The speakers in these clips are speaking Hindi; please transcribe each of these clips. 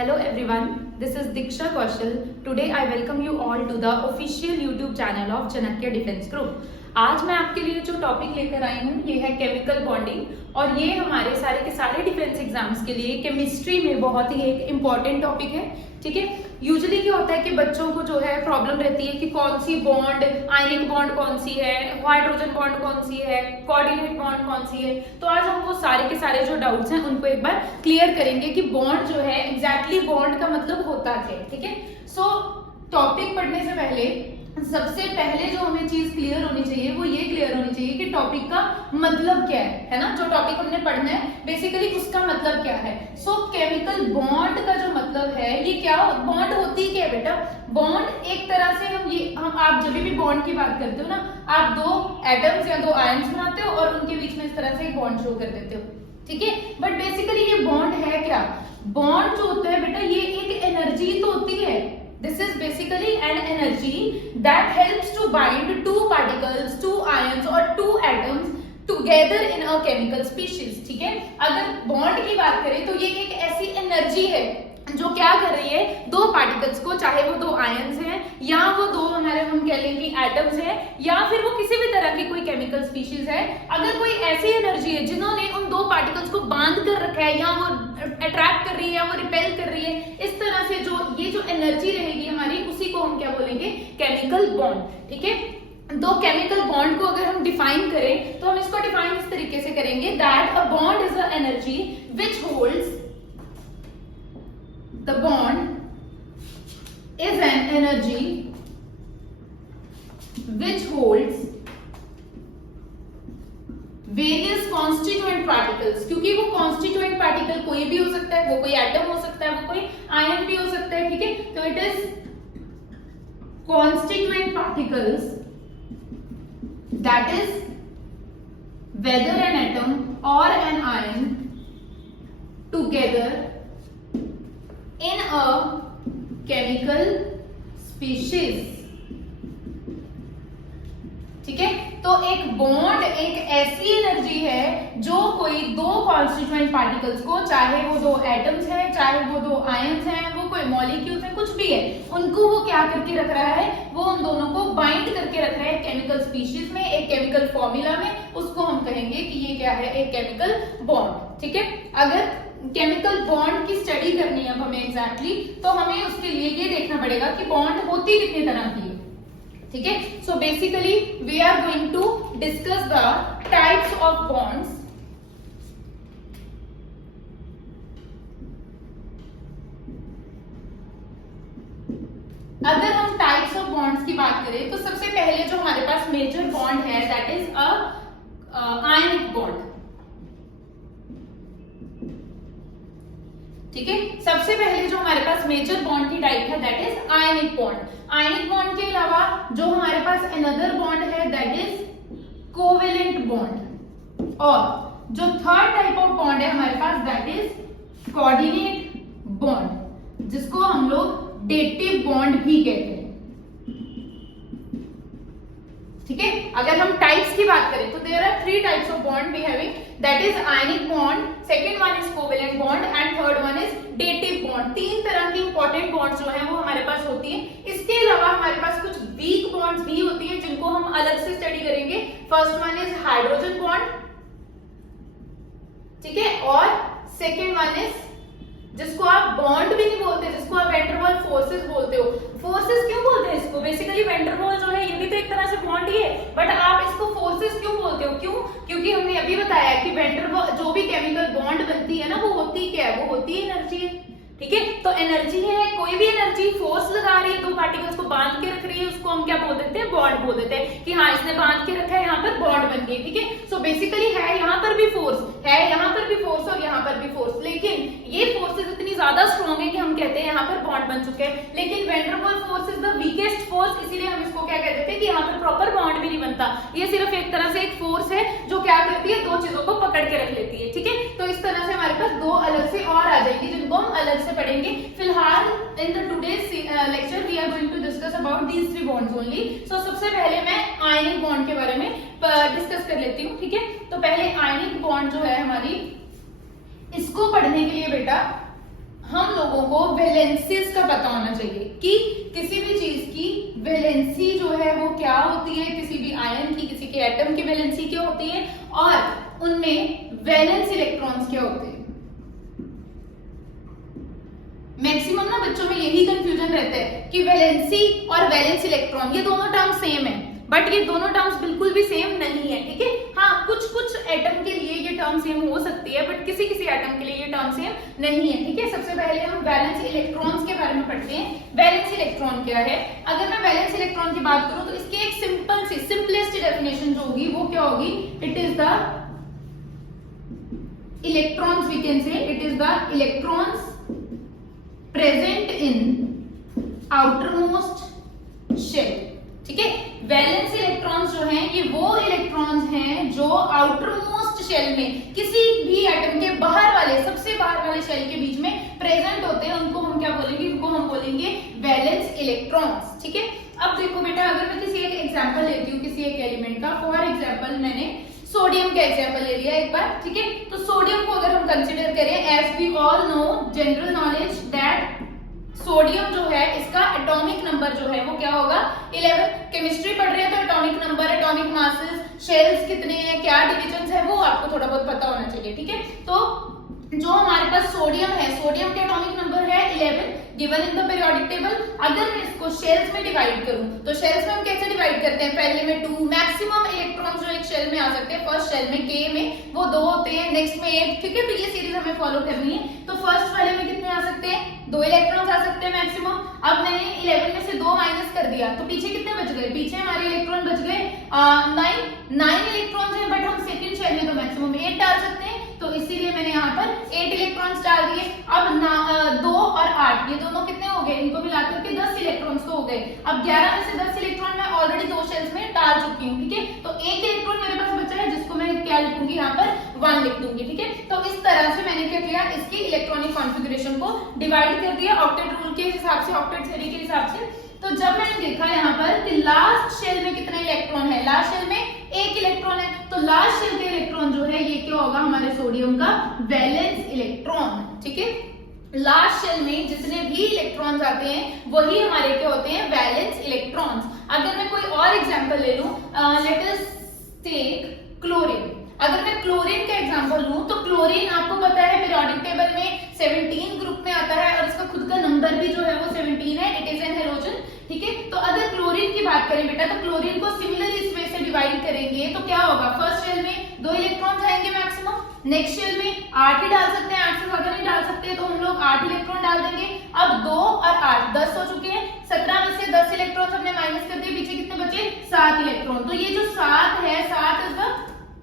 Hello everyone, this is Diksha Kaushal. Today I welcome you all to the official YouTube channel of Chanakya Defense Group. आज मैं आपके लिए जो टॉपिक लेकर आई हूँ ये है केमिकल बॉन्डिंग और ये हमारे सारे के सारे डिफेंस एग्जाम्स के लिए केमिस्ट्री में बहुत ही एक इम्पॉर्टेंट टॉपिक है। ठीक है, यूजुअली क्या होता है कि बच्चों को जो है प्रॉब्लम रहती है कि कौन सी बॉन्ड, आयनिक बॉन्ड कौन सी है, हाइड्रोजन बॉन्ड कौन सी है, कोऑर्डिनेट बॉन्ड कौन सी है। तो आज हम वो सारे के सारे जो डाउट्स हैं उनको एक बार क्लियर करेंगे कि बॉन्ड जो है एग्जैक्टली बॉन्ड का मतलब होता क्या है। ठीक है, सो टॉपिक पढ़ने से पहले सबसे पहले जो हमें चीज क्लियर होनी चाहिए वो ये क्लियर होनी चाहिए कि टॉपिक का मतलब क्या है ना। जो टॉपिक हमने पढ़ना है बेसिकली उसका मतलब क्या है। सो केमिकल बॉन्ड का जो मतलब है ये क्या, बॉन्ड होती क्या है बेटा। बॉन्ड एक तरह से हम आप जब भी बॉन्ड की बात करते हो ना, आप दो एटम्स या दो आयंस बनाते हो और उनके बीच में इस तरह से एक बॉन्ड शो कर देते हो। ठीक है, बट बेसिकली ये बॉन्ड है क्या। बॉन्ड जो होता है बेटा ये एक एनर्जी तो होती है। This is basically an energy that helps to bind two particles, two ions or two atoms together in a chemical species. ठीक है, अगर बॉन्ड की बात करें तो ये एक ऐसी एनर्जी है जो क्या कर रही है, दो पार्टिकल्स को, चाहे वो दो आयंस हैं या वो दो हमारे हम कह लेंगे एटम्स हैं या फिर वो किसी भी तरह की कोई केमिकल स्पीशीज है, अगर कोई ऐसी एनर्जी है जिन्होंने उन दो पार्टिकल्स को बांध कर रखा है या वो अट्रैक्ट कर रही है या वो रिपेल कर रही है, इस तरह से जो ये जो एनर्जी रहेगी हमारी उसी को हम क्या बोलेंगे, केमिकल बॉन्ड। ठीक है, दो केमिकल बॉन्ड को अगर हम डिफाइन करें तो हम इसको डिफाइन इस तरीके से करेंगे that a bond is a energy which holds, the bond is an energy which holds various constituent particles। क्योंकि वो constituent particle कोई भी हो सकता है, वो कोई एटम हो सकता है, वो कोई आयन भी हो सकता है। ठीक है, तो it is constituent particles, that is whether an atom or an ion together in a chemical species। ठीक है, तो एक बॉन्ड एक ऐसी एनर्जी है जो कोई दो कॉन्स्टिट्यूएंट पार्टिकल्स को, चाहे वो दो एटम्स हैं, चाहे वो दो आयंस हैं, वो कोई मॉलिक्यूल्स है, कुछ भी है, उनको वो क्या करके रख रहा है, वो उन दोनों को बाइंड करके रख रहा है केमिकल स्पीशीज में, एक केमिकल फॉर्मूला में। उसको हम कहेंगे कि ये क्या है, एक केमिकल बॉन्ड। ठीक है, अगर केमिकल बॉन्ड की स्टडी करनी है अब हमें एग्जैक्टली, तो हमें उसके लिए ये देखना पड़ेगा कि बॉन्ड होती कितनी तरह की है। ठीक है, so basically we are going to discuss the types of bonds. अगर हम टाइप्स ऑफ बॉन्ड्स की बात करें तो सबसे पहले जो हमारे पास मेजर बॉन्ड है that is a ionic bond. ठीक है, सबसे पहले जो हमारे पास मेजर बॉन्ड की टाइप है that is ionic bond. Ionic bond के अलावा जो हमारे पास अनदर बॉन्ड है दैट इज कोवेलेंट बॉन्ड, और जो थर्ड टाइप ऑफ बॉन्ड है हमारे पास दैट इज कोऑर्डिनेट बॉन्ड, जिसको हम लोग डेटिव बॉन्ड भी कहते हैं। ठीक है, अगर हम टाइप्स की बात करें तो there are three types of bond we having, that is ionic bond, second one is covalent bond and third one is dative bond. तीन तरह की इंपॉर्टेंट बॉन्ड्स जो है वो हमारे पास होती है। इसके अलावा हमारे पास कुछ वीक बॉन्ड्स भी होती है जिनको हम अलग से स्टडी करेंगे। First one is hydrogen bond, ठीक है, और सेकंड वन इज जिसको आप बॉन्ड भी नहीं बोलते, जिसको आप वैन डर वाल्स फोर्सेस बोलते हो। फोर्सेस क्यों बोलते हैं इसको, बेसिकली वैन डर वाल्स जो है ये भी तो एक तरह से बॉन्ड ही है, बट आप इसको फोर्सेस क्यों बोलते हो, क्यों, क्योंकि हमने अभी बताया कि वैन डर वाल्स जो भी केमिकल बॉन्ड बनती है ना वो होती क्या है, वो होती है एनर्जी है। ठीक है, तो एनर्जी है, कोई भी एनर्जी फोर्स लगा रही है, दो पार्टिकल्स को बांध के रख रही है, उसको हम क्या बोल देते हैं, बॉन्ड बोल देते हैं कि हाँ इसने बांध के रखा है, यहाँ पर बॉन्ड बन गई। ठीक है, सो बेसिकली है यहाँ पर भी फोर्स है, यहाँ पर भी फोर्स और यहाँ पर भी फोर्स, लेकिन ये फोर्सेस इतनी ज्यादा स्ट्रॉन्ग है कि हम कहते हैं यहाँ पर बॉन्ड बन चुके हैं। लेकिन van der Waals force is the weakest force, इसीलिए हम इसको क्या कहते हैं कि यहाँ पर प्रॉपर बॉन्ड भी नहीं बनता। ये सिर्फ एक तरह से एक फोर्स है जो क्या करती है, दो चीजों को पकड़ के रख लेती है। ठीक है, तो इस तरह से हमारे पास दो अलग से और आ जाएंगे जिनको हम अलग से पढ़ेंगे। फिलहाल in the today's lecture we are going to discuss about these three bonds only. So सबसे पहले मैं आयनिक बॉन्ड के बारे में डिस्कस कर लेती हूँ। ठीक है, तो पहले आयनिक बॉन्ड जो है हमारी, इसको पढ़ने के लिए बेटा हम लोगों को वैलेंसीज का पता होना चाहिए कि किसी भी चीज की वैलेंसी जो है वो क्या होती है, किसी भी आयन की, किसी के एटम की वैलेंसी क्या होती है और उनमें वैलेंस इलेक्ट्रॉन्स क्या होते हैं। मैक्सिमम ना बच्चों में यही कंफ्यूजन रहता है कि वैलेंसी और वैलेंस इलेक्ट्रॉन ये दोनों टर्म सेम है, बट ये दोनों टर्म्स बिल्कुल भी सेम नहीं है, ठीक है। हाँ, कुछ कुछ एटम के लिए ये टर्म सेम हो सकती है, बट किसी किसी एटम के लिए ये टर्म सेम नहीं है, ठीक है। सबसे पहले हम वैलेंस इलेक्ट्रॉन्स के बारे में पढ़ते हैं। वैलेंस इलेक्ट्रॉन क्या है? अगर मैं वैलेंस इलेक्ट्रॉन की बात करूं तो इसकी एक सिंपल सी सिंपलेस्ट डेफिनेशन जो होगी वो क्या होगी? It is the electrons, we can say it is the electrons present in outermost shell, ठीक है। वैलेंस इलेक्ट्रॉन्स जो हैं ये वो इलेक्ट्रॉन्स हैं जो आउटरमोस्ट शेल में किसी भी एटम के बाहर वाले, सबसे बाहर वाले शेल के बीच में प्रेजेंट होते हैं। उनको हम क्या बोलेंगे? उनको हम बोलेंगे वैलेंस इलेक्ट्रॉन्स, ठीक है। अब देखो बेटा, अगर मैं किसी एक एग्जांपल लेती हूँ किसी एक एलिमेंट का, फॉर एग्जांपल मैंने सोडियम का एग्जांपल ले लिया एक बार, ठीक है। तो सोडियम को अगर हम कंसीडर करें, as we all know, general knowledge that sodium जो है इसका एटॉमिक नंबर जो है वो क्या होगा? 11। केमिस्ट्री पढ़ रहे हैं तो atomic number, atomic masses, shells कितने हैं, क्या डिविजन्स है, वो आपको थोड़ा बहुत पता होना चाहिए, ठीक है। तो जो हमारे पास सोडियम है, सोडियम के एटॉमिक नंबर है 11 given in the periodic table. अगर मैं इसको शेल्स में डिवाइड करूं तो शेल्स में हम कैसे डिवाइड करते हैं? पहले में 2, मैक्सिमम इलेक्ट्रॉन्स जो एक शेल में आ सकते हैं फर्स्ट शेल में, के में वो 2 होते हैं, नेक्स्ट में 1, ठीक है। तो ये सीरीज हमें फॉलो करनी है। तो फर्स्ट वाले में कितने आ सकते हैं? 2 इलेक्ट्रॉन्स आ सकते हैं मैक्सिमम। अब मैंने 11 में से 2 माइनस कर दिया तो पीछे कितने बच गए? पीछे हमारे इलेक्ट्रॉन बच गए 9 इलेक्ट्रॉन्स हैं, बट हम सेकंड शेल में तो मैक्सिमम 8 डाल सकते हैं, तो इसीलिए मैंने यहाँ पर 8 इलेक्ट्रॉन्स डाल दिए। अब 2 और 8 ये दोनों कितने हो गए? इनको मिलाकर के 10 इलेक्ट्रॉन्स तो हो गए। अब 11 में से 10 इलेक्ट्रॉन मैं ऑलरेडी 2 शेल्स में डाल चुकी हूँ, ठीक है। तो एक इलेक्ट्रॉन मेरे पास बचा है जिसको मैं क्या लिखूंगी? यहाँ पर 1 लिख दूंगी, ठीक है। तो इस तरह से मैंने क्या किया? इसकी इलेक्ट्रॉनिक कॉन्फ़िगरेशन को डिवाइड कर दिया ऑक्टेट रूल के हिसाब से, ऑक्टेट थ्योरी के हिसाब से। तो जब मैंने देखा यहाँ पर कि लास्ट शेल में कितने इलेक्ट्रॉन है, लास्ट शेल में 1 इलेक्ट्रॉन है, तो लास्ट शेल के इलेक्ट्रॉन जो है ये क्या होगा? हमारे सोडियम का वैलेंस इलेक्ट्रॉन, ठीक है। लास्ट शेल में जितने भी इलेक्ट्रॉन्स आते हैं वही हमारे क्या होते हैं? Valence electrons. अगर मैं कोई और एग्जांपल ले लूं, लेट अस टेक क्लोरीन। अगर मैं क्लोरीन का एग्जांपल लूं तो क्लोरीन आपको पता है पीरियोडिक टेबल में 17 ग्रुप में आता है और इसका खुद का नंबर भी जो है वो 17 है, इट इज एन हेलोजन, ठीक है। तो अगर क्लोरीन की बात करें बेटा, तो क्लोरीन को सिमिलरली इस वे से डिवाइड करेंगे तो क्या होगा? फर्स्ट शेल में 2 इलेक्ट्रॉन्स आएंगे मैक्सिमम, नेक्स्ट शेल में 8 ही डाल सकते हैं, 8 से ज्यादा नहीं डाल सकते, तो हम लोग 8 इलेक्ट्रॉन डाल देंगे। अब 2 और 8 10 हो चुके हैं, 17 में से 10 इलेक्ट्रॉन हमने माइनस कर दिए, पीछे कितने बचे? 7 इलेक्ट्रॉन। तो ये जो 7 है, 7 is the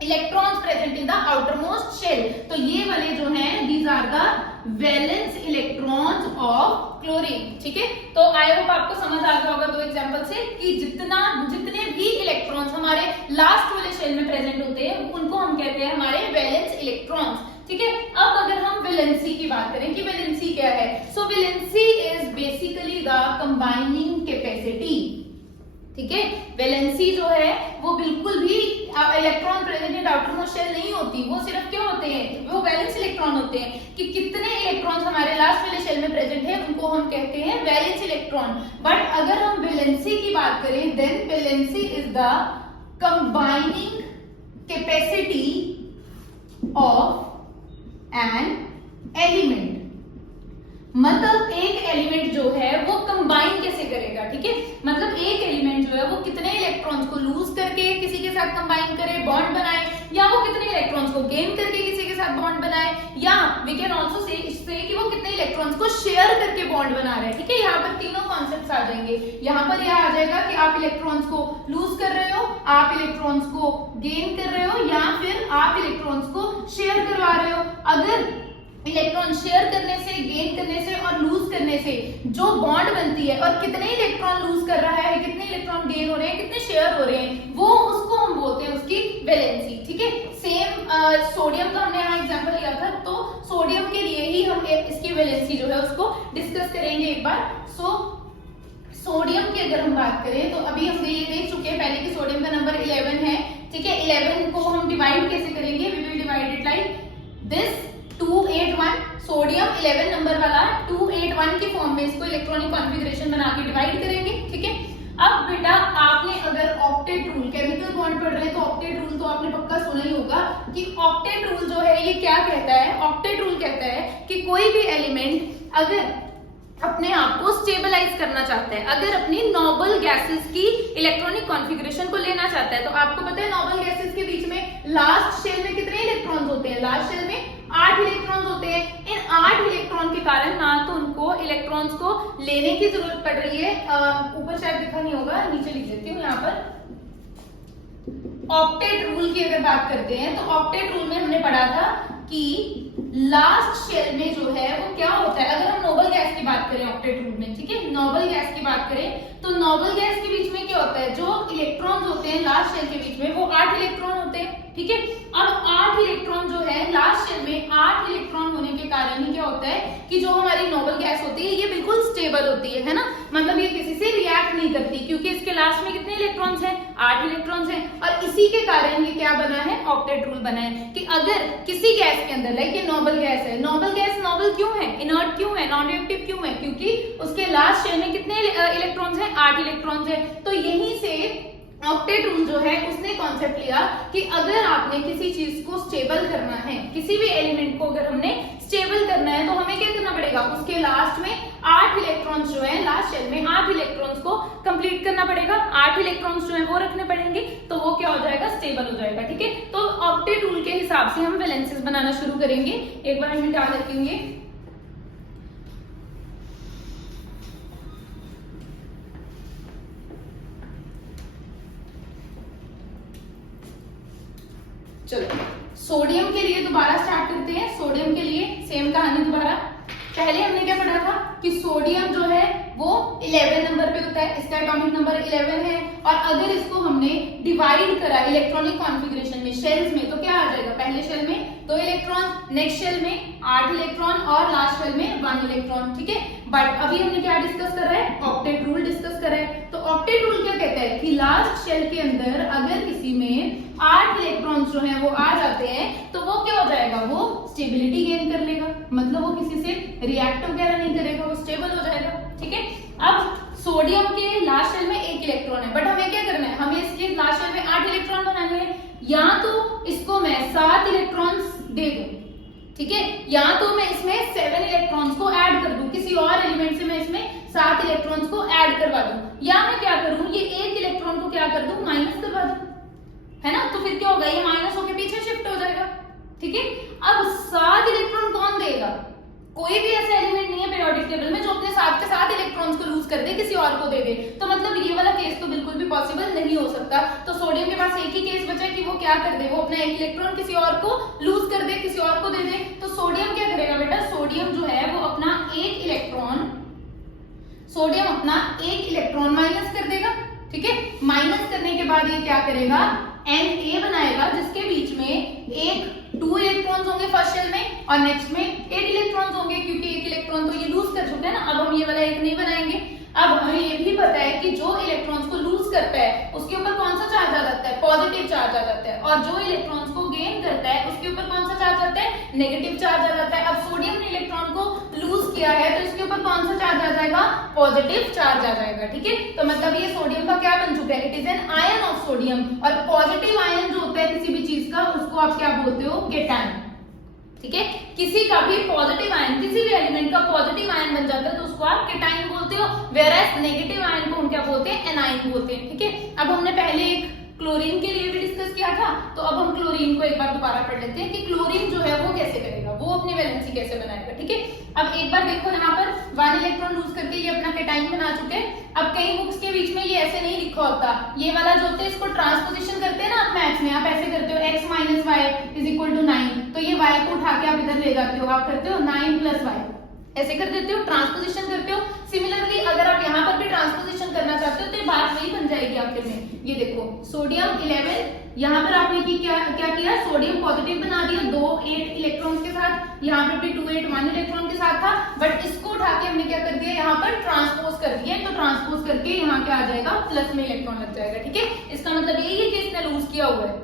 electrons present in the outermost shell. तो ये वाले जो हैं these are the valence electrons of chlorine, ठीक है। तो आई होप आपको समझ आ गया होगा 2 एग्जांपल से कि जितने भी इलेक्ट्रॉन्स हमारे लास्ट वाले शेल में प्रेजेंट होते हैं उनको हम कहते हैं हमारे वैलेंस इलेक्ट्रॉन्स, ठीक है। अब अगर हम वैलेंसी की बात करें कि वैलेंसी क्या है, so valency is basically the combining capacity, ठीक है। वैलेंसी जो है वो बिल्कुल भी electron present in outermost shell नहीं होती, वो सिर्फ क्या होते हैं? वो वैलेंस इलेक्ट्रॉन होते हैं कि कितने इलेक्ट्रॉन्स हमारे लास्ट वाले शेल में प्रेजेंट है उनको हम कहते हैं वैलेंस इलेक्ट्रॉन। बट अगर हम वैलेंसी की बात करें, then valency is the combining capacity of an element. मतलब एक एलिमेंट जो है वो कंबाइन कैसे करेगा, ठीक है। मतलब एक एलिमेंट जो है वो कितने इलेक्ट्रॉन्स को लूज करके किसी के साथ कंबाइन करे, बॉन्ड बनाए, या वो कितने इलेक्ट्रॉन्स को गेन करके किसी के साथ बॉन्ड बनाए, या वी कैन आल्सो से कि वो कितने इलेक्ट्रॉन्स को शेयर करके बॉन्ड बना रहे हैं, ठीक है। यहाँ पर तीनों कॉन्सेप्ट्स आ जाएंगे। यहाँ पर यह आ जाएगा कि आप इलेक्ट्रॉन्स को लूज कर रहे हो, आप इलेक्ट्रॉन्स को गेन कर रहे हो, या फिर आप इलेक्ट्रॉन्स को शेयर करवा रहे हो। अगर इलेक्ट्रॉन शेयर करने से, गेन करने से और लूज करने से जो बॉन्ड बनती है, और कितने इलेक्ट्रॉन लूज कर रहा है, कितने इलेक्ट्रॉन गेन हो रहे हैं, कितने शेयर हो रहे हैं, वो उसको हम बोलते हैं उसकी वैलेंसी, ठीक है। सेम सोडियम का हमने यहाँ एग्जांपल लिया था, तो सोडियम के लिए ही हम इसकी वैलेंसी जो है उसको डिस्कस करेंगे एक बार। सो सोडियम की अगर हम बात करें तो अभी हम ये देख चुके हैं पहले कि सोडियम का नंबर 11 है, ठीक है। 11 को हम डिवाइड कैसे करेंगे? We will divide it like this 2 8 1। Sodium 11 number वाला 281 के फॉर्म में इसको इलेक्ट्रॉनिक कॉन्फ़िगरेशन बना के डिवाइड करेंगे, ठीक है। अब बेटा आपने अगर ऑक्टेट रूल, केमिकल बॉन्ड पढ़ रहे हैं तो ऑक्टेट रूल तो आपने पक्का सुना ही होगा कि ऑक्टेट रूल जो है ये क्या कहता है। ऑक्टेट रूल कहता है कि कोई भी एलिमेंट अगर अपने आप को स्टेबलाइज करना चाहता है, अगर अपनी नोबल गैसेस की इलेक्ट्रॉनिक कॉन्फ़िगरेशन को लेना चाहता है, तो आपको पता है नोबल गैसेस के बीच में लास्ट शेल में कितने इलेक्ट्रॉन्स होते हैं? लास्ट शेल में 8 इलेक्ट्रॉन्स होते हैं। इन 8 इलेक्ट्रॉन के कारण ना तो उनको इलेक्ट्रॉन्स को लेने की जरूरत पड़ रही है, ऊपर शायद दिखा नहीं होगा, नीचे लिख देती हूँ यहाँ पर। ऑक्टेट रूल की अगर बात करते हैं तो ऑक्टेट रूल में हमने पढ़ा था कि लास्ट शेल में जो है वो क्या होता है, अगर हम नोबल गैस की बात करें ऑक्टेट रूल में, ठीक है, नोबल गैस की बात करें तो नोबल गैस के बीच में क्या होता है, जो इलेक्ट्रॉन्स होते हैं लास्ट शेल के बीच में वो 8 इलेक्ट्रॉन होते हैं, ठीक है। अब 8 इलेक्ट्रॉन जो है लास्ट शेल में 8 इलेक्ट्रॉन होने के कारण ही क्या होता है कि जो हमारी नोबल गैस होती है ये बिल्कुल स्टेबल होती है ना, मतलब ये किसी से रिएक्ट नहीं करती, क्योंकि इसके लास्ट में कितने इलेक्ट्रॉन्स हैं? 8 इलेक्ट्रॉन्स हैं। और इसी के कारण ये क्या बना है? ऑक्टेट रूल बना है कि अगर किसी गैस के अंदर, लाइक ये नोबल गैस है, नोबल गैस नोबल क्यों है, इनर्ट क्यों है, नॉन रिएक्टिव क्यों है? क्योंकि उसके लास्ट शेल में कितने इलेक्ट्रॉन्स हैं? 8 इलेक्ट्रॉन्स हैं। तो यहीं से ऑक्टेट रूल जो है उसने कॉन्सेप्ट लिया कि अगर आपने किसी चीज को स्टेबल करना है, किसी भी एलिमेंट को अगर हमने स्टेबल करना है, तो हमें क्या करना पड़ेगा? उसके लास्ट में 8 इलेक्ट्रॉन्स जो है, लास्ट शेल में 8 इलेक्ट्रॉन्स को कंप्लीट करना पड़ेगा, 8 इलेक्ट्रॉन्स जो है वो रखने पड़ेंगे, तो वो क्या हो जाएगा? स्टेबल हो जाएगा, ठीक है। तो ऑक्टेट रूल के हिसाब से हम वैलेंसेस बनाना शुरू करेंगे। एक बार मैं डाल देती हूँ। चलो सोडियम के लिए दोबारा स्टार्ट करते हैं। सोडियम के लिए सेम कहानी दोबारा। पहले हमने क्या पढ़ा था कि सोडियम जो है वो 11 नंबर पे होता है, इसका एटॉमिक नंबर 11 है, और अगर इसको हमने डिवाइड करा इलेक्ट्रॉनिक कॉन्फ़िगरेशन में, शेल्स में, तो क्या आ जाएगा? पहले शेल में 2 इलेक्ट्रॉन, नेक्स्ट शेल में 8 इलेक्ट्रॉन और लास्ट शेल में 1 इलेक्ट्रॉन, ठीक है। बट अभी हमने क्या डिस्कस करा है? ऑक्टेट रूल डिस्कस करा है। तो ऑक्टेट रूल क्या कहता है कि लास्ट शेल के अंदर अगर किसी में 8 इलेक्ट्रॉन्स जो हैं वो आ जाते हैं, तो वो क्या हो जाएगा? वो स्टेबिलिटी गेन कर लेगा, मतलब वो किसी से रिएक्ट वगैरह नहीं करेगा, वो स्टेबल हो जाएगा, ठीक है। अब सोडियम के लास्ट शेल में 1 इलेक्ट्रॉन है, बट हमें क्या करना है? हमें इसके लास्ट शेल में 8 इलेक्ट्रॉन बनाने हैं। या तो इसको मैं 7 इलेक्ट्रॉन्स दे दूं, ठीक है, या तो मैं इसमें 7 इलेक्ट्रॉन्स को ऐड कर दूं, किसी और एलिमेंट से मैं इसमें 7 इलेक्ट्रॉन्स को ऐड करवा दूं, या मैं क्या करूं? ये 1 इलेक्ट्रॉन को क्या कर दूं? माइनस करवा दूं, है ना। तो फिर क्या होगा? ये माइनस होके पीछे शिफ्ट हो जाएगा, ठीक है। अब 7 इलेक्ट्रॉन कौन देगा? कोई भी ऐसा एलिमेंट नहीं है पीरियोडिक टेबल में जो अपने साथ के साथ इलेक्ट्रॉन्स को लूज कर दे, किसी और को दे दे। तो मतलब ये वाला केस तो बिल्कुल भी पॉसिबल नहीं हो सकता। तो सोडियम के पास एक ही केस बचा है कि वो क्या कर दे, वो अपना 1 इलेक्ट्रॉन किसी और को लूज कर दे, किसी और को दे दे। तो सोडियम क्या करेगा बेटा? सोडियम जो है वो अपना 1 इलेक्ट्रॉन माइनस कर देगा, ठीक है। माइनस करने के बाद ये क्या करेगा? Na बनाएगा, जिसके बीच में 2 इलेक्ट्रॉन्स होंगे फर्स्ट शेल में, और नेक्स्ट में 8 इलेक्ट्रॉन्स होंगे, क्योंकि 1 इलेक्ट्रॉन तो ये लूज कर चुके हैं ना। अब हम ये वाला 1 नहीं बनाएंगे। अब हमें ये भी पता है कि जो इलेक्ट्रॉन्स को लूज करता है उसके ऊपर कौन सा चार्ज आ जाता है? पॉजिटिव चार्ज आ जाता है, और जो इलेक्ट्रॉन्स को गेन करता है उसके ऊपर कौन सा चार्ज आता है? नेगेटिव चार्ज आ जाता है। अब सोडियम ने इलेक्ट्रॉन को लूज किया है तो इसके ऊपर कौन सा चार्ज आ जाएगा? पॉजिटिव चार्ज आ जाएगा, ठीक है। तो मतलब ये सोडियम का क्या बन चुका है? It is an ion of sodium. और पॉजिटिव आयन जो होता है किसी भी चीज का, उसको आप क्या बोलते हो? केटायन, ठीक है। किसी का भी पॉजिटिव आयन, किसी भी एलिमेंट का पॉजिटिव आयन बन जाता है तो उसको आप केटायन बोलते हो, वेयरएज नेगेटिव आयन को हम क्या बोलते हैं? एनायन बोलते हैं, ठीक है। अब हमने पहले एक क्लोरीन के लिए भी डिस्कस किया था, तो अब हम क्लोरीन को एक बार दोबारा पढ़ लेते हैं कि क्लोरीन जो है वो कैसे करेगा, वो अपनी वैलेंसी कैसे बनाएगा, ठीक है। अब एक बार देखो यहाँ पर 1 इलेक्ट्रॉन लूज करके ये अपना केटायन बना चुके हैं। अब कई बुक्स के बीच में ये ऐसे नहीं लिखा होता, ये वाला जो होता है इसको ट्रांसपोजिशन करते हैं ना आप मैथ्स में, आप ऐसे करते हो x minus y is equal to 9, तो ये y को उठा के आप इधर ले जाते हो, आप करते हो 9 प्लस वाई, ऐसे कर देते हो, ट्रांसपोजिशन करते हो। सिमिलरली अगर आप यहाँ पर भी ट्रांसपोजिशन करना चाहते हो तो ये बात वही बन जाएगी आखिर में। ये देखो सोडियम 11, यहाँ पर आपने क्या किया? सोडियम पॉजिटिव बना दिया 2 8 इलेक्ट्रॉन्स के साथ, यहाँ पर भी 2 8 1 इलेक्ट्रॉन के साथ था, बट इसको उठा के हमने क्या कर दिया? यहाँ पर ट्रांसपोज कर दिया। तो ट्रांसपोज करके यहाँ क्या आ जाएगा? प्लस में इलेक्ट्रॉन लग जाएगा, ठीक है। इसका मतलब यही है कि इसने लूज किया हुआ है,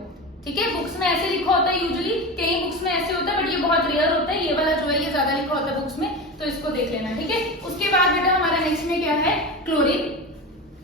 ठीक है। बुक्स में ऐसे लिखा होता है यूजुअली, कई बुक्स में ऐसे होता है, बट ये बहुत रेयर होता है। ये वाला जो है ये ज्यादा लिखा होता है इसको देख लेना, ठीक है। उसके बाद बेटा हमारा नेक्स्ट में क्या है, क्लोरीन।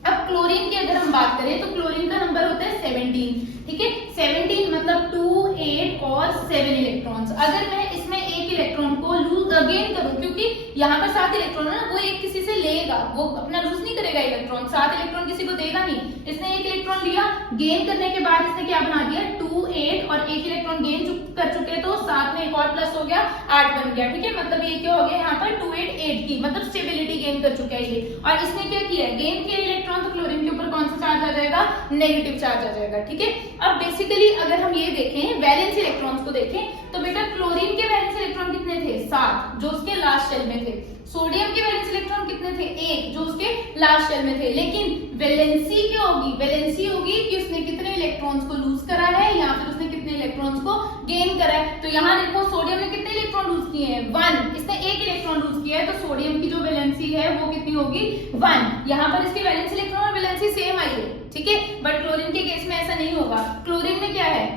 अब क्लोरीन की अगर हम बात करें तो क्लोरीन का नंबर होता है 17, ठीक है। 17 मतलब 2, 8 और 7 इलेक्ट्रॉन्स। अगर मैं इसमें एक इलेक्ट्रॉन को लूज गेन करूं, क्योंकि यहाँ पर 7 इलेक्ट्रॉन है ना, वो एक किसी से लेगा, वो अपना लूज नहीं करेगा इलेक्ट्रॉन, 7 इलेक्ट्रॉन किसी को देगा नहीं। इसने एक इलेक्ट्रॉन लिया, गेन करने के बाद इसने क्या बना दिया, 2, 8 और एक इलेक्ट्रॉन गेन कर चुके, तो साथ में एक और प्लस हो गया, 8 बन गया, ठीक है। मतलब ये क्या हो गया यहाँ पर 2, 8, 8 की मतलब स्टेबिलिटी गेन कर चुका है ये। और इसने क्या किया, गेन किया इलेक्ट्रॉन, तो क्लोरीन के ऊपर कौन सा चार्ज आ जाएगा, नेगेटिव चार्ज आ जाएगा, ठीक है। अब बेसिकली अगर हम ये देखें वैलेंस इलेक्ट्रॉन्स को देखें, तो बेटा क्लोरीन के वैलेंस इलेक्ट्रॉन कितने थे, 7, जो उसके लास्ट शेल में थे। सोडियम के वैलेंस इलेक्ट्रॉन कितने थे, 1, जो उसके लास्ट शेल में थे। लेकिन वैलेंसी क्या होगी, वैलेंसी होगी कि उसने कितने इलेक्ट्रॉन्स को लूज करा है या फिर उसने कितने इलेक्ट्रॉन्स को गेन करा है। तो यहाँ देखो सोडियम ने कितने इलेक्ट्रॉन लूज किए हैं, 1, इसने 1 इलेक्ट्रॉन लूज किया है, तो सोडियम की जो वैलेंसी है वो कितनी होगी, 1। यहाँ पर इसकी वैलेंस इलेक्ट्रॉन और वैलेंसी सेम आई है, ठीक है। बट क्लोरीन के केस में ऐसा नहीं होगा। क्लोरीन में क्या है,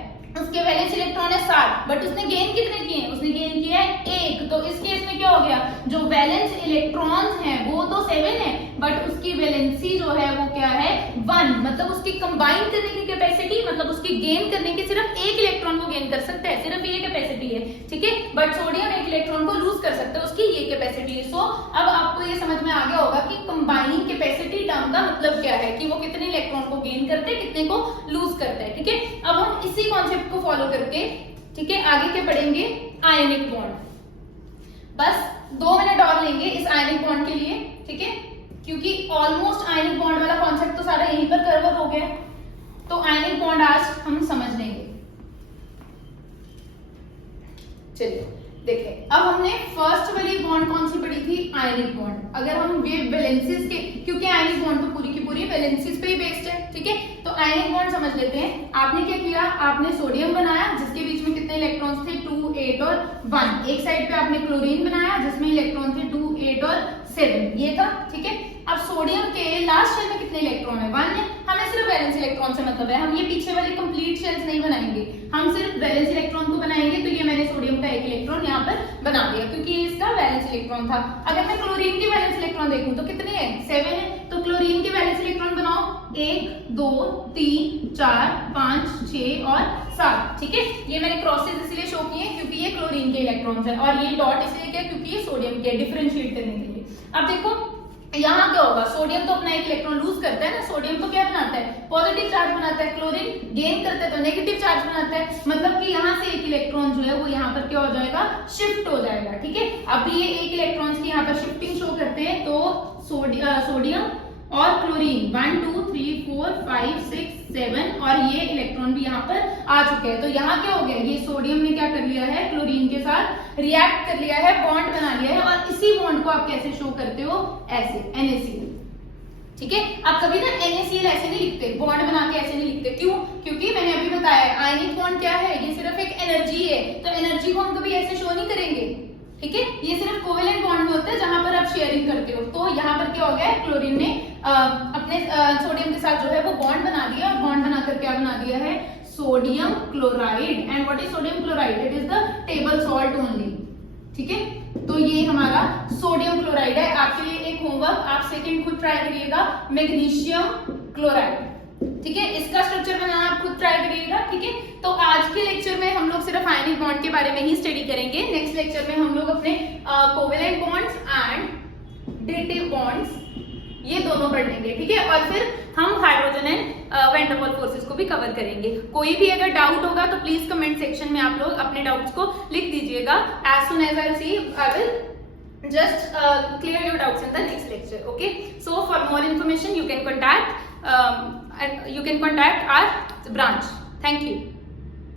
उसके वैलेंस इलेक्ट्रॉन है 7, बट उसने गेन कितने किए हैं, उसने गेन किया है 1। तो इस केस में क्या हो गया, जो वैलेंस इलेक्ट्रॉन्स हैं वो तो 7 है, बट उसकी वैलेंसी जो है वो क्या है, 1। मतलब उसकी कंबाइन करने की कैपेसिटी, मतलब उसकी गेन करने की सिर्फ 1 इलेक्ट्रॉन को गेन कर सकता है, सिर्फ ये कैपेसिटी है, ठीक है। बट सोडियम 1 इलेक्ट्रॉन को लूज कर सकता है, उसकी ये कैपेसिटी है। सो अब आपको ये समझ में आ गया होगा कि कंबाइनिंग कैपेसिटी टर्म का मतलब क्या है, कि वो कितने इलेक्ट्रॉन को गेन करते हैं, कितने को लूज करते हैं, ठीक है। अब हम इसी कॉन्सेप्ट को फॉलो करके, ठीक है, आगे क्या पढ़ेंगे, आयनिक बॉन्ड। बस 2 मिनट और लेंगे इस आयनिक बॉन्ड के लिए, ठीक है, क्योंकि ऑलमोस्ट आयनिक बॉन्ड वाला कॉन्सेप्ट तो सारा यहीं पर कवर हो गया। तो आयनिक बॉन्ड आज हम समझ लेंगे। चलिए देखें, अब हमने फर्स्ट वाली बॉन्ड कौन सी पढ़ी थी, आयनिक बॉन्ड। अगर हम वैलेंसीज के, क्योंकि आयनिक बॉन्ड तो पूरी की पूरी वैलेंसीज पे ही बेस्ड है, ठीक है। तो आयनिक बॉन्ड समझ लेते हैं। आपने क्या किया, आपने सोडियम बनाया जिसके बीच में कितने इलेक्ट्रॉन्स थे, 2, 8 और 1। एक साइड पे आपने क्लोरीन बनाया जिसमें इलेक्ट्रॉन थे 2, 8 और 7, ये था, ठीक है। अब सोडियम के लास्ट शेल में कितने इलेक्ट्रॉन है, 1 है। हमें सिर्फ वैलेंस इलेक्ट्रॉन से मतलब है, हम ये पीछे वाले कंप्लीट शेल्स नहीं बनाएंगे, हम सिर्फ वैलेंस इलेक्ट्रॉन को बनाएंगे। तो ये मैंने सोडियम का 1 इलेक्ट्रॉन यहाँ पर बना दिया, क्योंकि ये इसका वैलेंस इलेक्ट्रॉन था। अगर मैं क्लोरीन के वैलेंस इलेक्ट्रॉन देखूं तो कितने हैं, 7 है। तो क्लोरीन के वैलेंस इलेक्ट्रॉन बनाओ, 1, 2, 3, 4, 5, 6 और 7, ठीक है। ये मैंने क्रॉसेस इसलिए शो किए क्योंकि ये क्लोरीन के इलेक्ट्रॉन्स हैं, और ये डॉट इसलिए किया क्योंकि ये सोडियम के, डिफरेंशिएट करने के लिए। अब देखो यहाँ क्या होगा, सोडियम तो अपना 1 इलेक्ट्रॉन लूज करता है ना, सोडियम तो क्या बनाता है, पॉजिटिव चार्ज बनाता है। क्लोरीन गेन करता है तो नेगेटिव चार्ज बनाता है, मतलब कि यहाँ से 1 इलेक्ट्रॉन जो है वो यहाँ पर क्या हो जाएगा, शिफ्ट हो जाएगा, ठीक है। अब ये 1 इलेक्ट्रॉन्स की यहाँ पर शिफ्टिंग शो करते हैं, तो सोडियम और क्लोरीन 1, 2, 3, 4, 5, 6, 7 और ये इलेक्ट्रॉन भी यहाँ पर आ चुके हैं। तो यहाँ क्या हो गया, ये सोडियम ने क्या कर लिया है, क्लोरीन के साथ रिएक्ट कर लिया है, बॉन्ड बना लिया है। और इसी बॉन्ड को आप कैसे शो करते हो, ऐसे NaCl, ठीक है। आप कभी ना NaCl ऐसे नहीं लिखते, बॉन्ड बना के ऐसे नहीं लिखते, क्यों, क्योंकि मैंने अभी बताया आयनिक बॉन्ड क्या है, ये सिर्फ एक एनर्जी है, तो एनर्जी को हम कभी ऐसे शो नहीं करेंगे, ठीक है। ये सिर्फ कोवेलेंट बॉन्ड में होता है जहां पर आप शेयरिंग करते हो। तो यहाँ पर क्या हो गया, क्लोरीन ने अपने सोडियम के साथ जो है वो बॉन्ड बना दिया, और बॉन्ड बनाकर क्या बना दिया है, sodium chloride. And what is sodium chloride, it is the table salt only, ठीक है। तो ये हमारा सोडियम क्लोराइड है। आपके लिए एक होमवर्क, आप सेकंड खुद ट्राई करिएगा, मैग्नीशियम क्लोराइड, ठीक है। इसका स्ट्रक्चर बनाना आप खुद ट्राई करिएगा, ठीक है। तो आज के लेक्चर में हम लोग सिर्फ आयनिक बॉन्ड के बारे में ही स्टडी करेंगे। नेक्स्ट लेक्चर में हम लोग अपने covalent bonds and dative bonds ये दोनों पढ़ लेंगे, ठीक है। और फिर हम hydrogen and van der Waals forces को भी कवर करेंगे। कोई भी अगर डाउट होगा तो प्लीज कमेंट सेक्शन में आप लोग अपने डाउट्स को लिख दीजिएगा। As soon as I see I will just clear your doubts in the next lecture. Okay, so for more information you can contact our branch. Thank you.